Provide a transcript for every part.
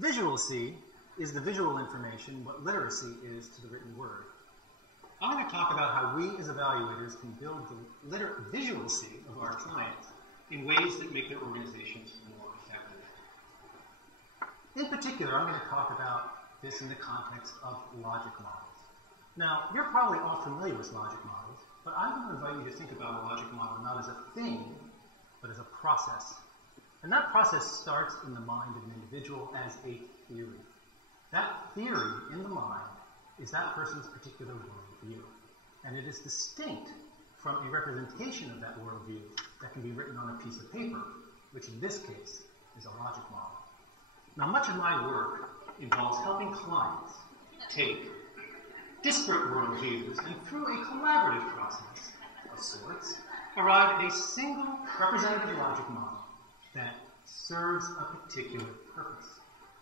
Visualcy is the visual information what literacy is to the written word. I'm going to talk about how we as evaluators can build the visualcy of our clients in ways that make their organizations more effective. In particular, I'm going to talk about this in the context of logic models. Now, you're probably all familiar with logic models, but I'm going to invite you to think about a logic model not as a thing, but as a process. And that process starts in the mind of an individual as a theory. That theory in the mind is that person's particular worldview. And it is distinct from a representation of that worldview that can be written on a piece of paper, which in this case is a logic model. Now, much of my work involves helping clients take disparate worldviews and through a collaborative process of sorts, arrive at a single representative logic model that serves a particular purpose.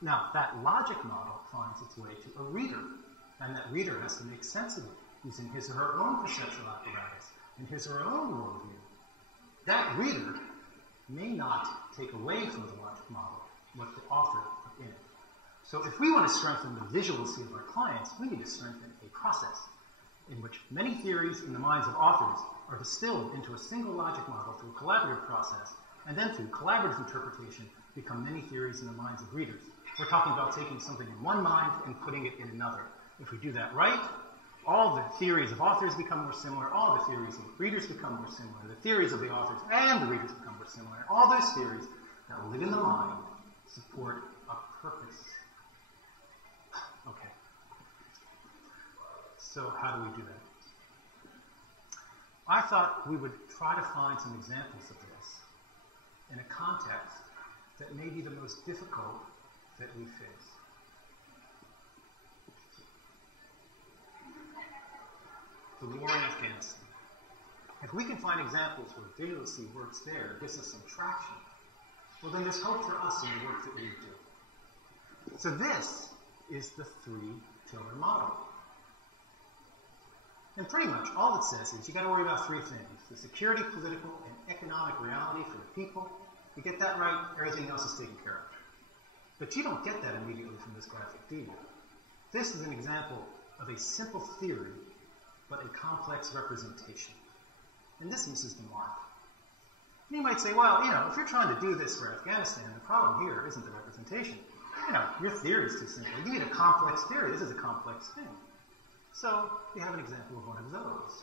Now, that logic model finds its way to a reader, and that reader has to make sense of it using his or her own perceptual apparatus and his or her own worldview. That reader may not take away from the logic model what the author put in it. So if we want to strengthen the visualcy of our clients, we need to strengthen a process in which many theories in the minds of authors are distilled into a single logic model through a collaborative process, and then through collaborative interpretation become many theories in the minds of readers. We're talking about taking something in one mind and putting it in another. If we do that right, all the theories of authors become more similar, all the theories of readers become more similar, the theories of the authors and the readers become more similar, and all those theories that live in the mind support a purpose. Okay. So how do we do that? I thought we would try to find some examples of this in a context that may be the most difficult that we face. The war in Afghanistan. If we can find examples where visualcy works there, gives us some traction, well then there's hope for us in the work that we do. So this is the three-pillar model. And pretty much all it says is you got to worry about three things: the security, political, and economic reality for the people. You get that right, everything else is taken care of. But you don't get that immediately from this graphic, do you? This is an example of a simple theory, but a complex representation. And this misses the mark. And you might say, well, if you're trying to do this for Afghanistan, the problem here isn't the representation. Your theory is too simple. You need a complex theory. This is a complex thing. So we have an example of one of those.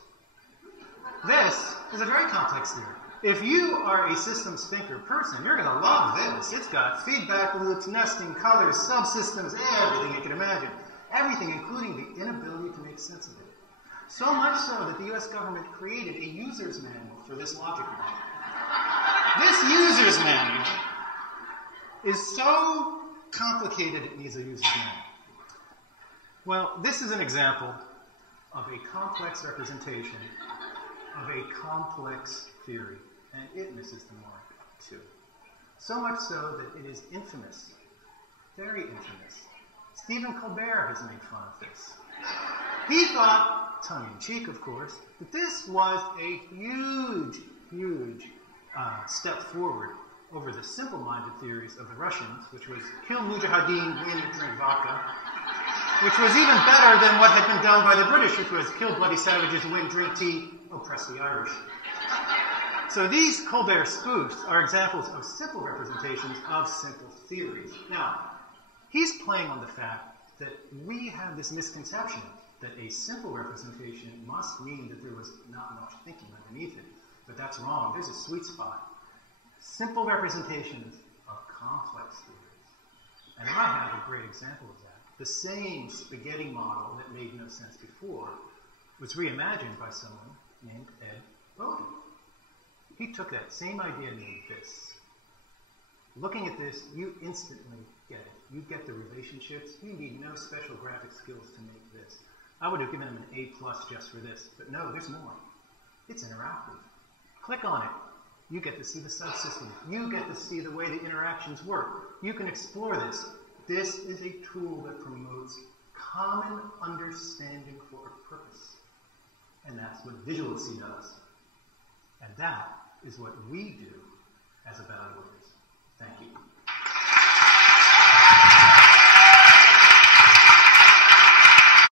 This is a very complex theory. If you are a systems thinker person, you're going to love this. It's got feedback loops, nesting, colors, subsystems, everything you can imagine. Everything, including the inability to make sense of it. So much so that the US government created a user's manual for this logic model. This user's manual is so complicated it needs a user's manual. Well, this is an example of a complex representation of a complex theory, and it misses the mark too. So much so that it is infamous, very infamous. Stephen Colbert has made fun of this. He thought, tongue-in-cheek of course, that this was a huge, huge step forward over the simple-minded theories of the Russians, which was kill mujahideen, win, drink vodka, which was even better than what had been done by the British, which was kill bloody savages, win, drink tea, oppress the Irish. So these Colbert spoofs are examples of simple representations of simple theories. Now, he's playing on the fact that we have this misconception that a simple representation must mean that there was not much thinking underneath it. But that's wrong. There's a sweet spot. Simple representations of complex theories. And I have a great example of that. The same spaghetti model that made no sense before was reimagined by someone named Ed Bowden. He took that same idea and made this. Looking at this, you instantly get it. You get the relationships. You need no special graphic skills to make this. I would have given him an A+ just for this, but no, there's more. It's interactive. Click on it. You get to see the subsystem. You get to see the way the interactions work. You can explore this. This is a tool that promotes common understanding for a purpose. And that's what visualcy does. And that is what we do as evaluators. Thank you.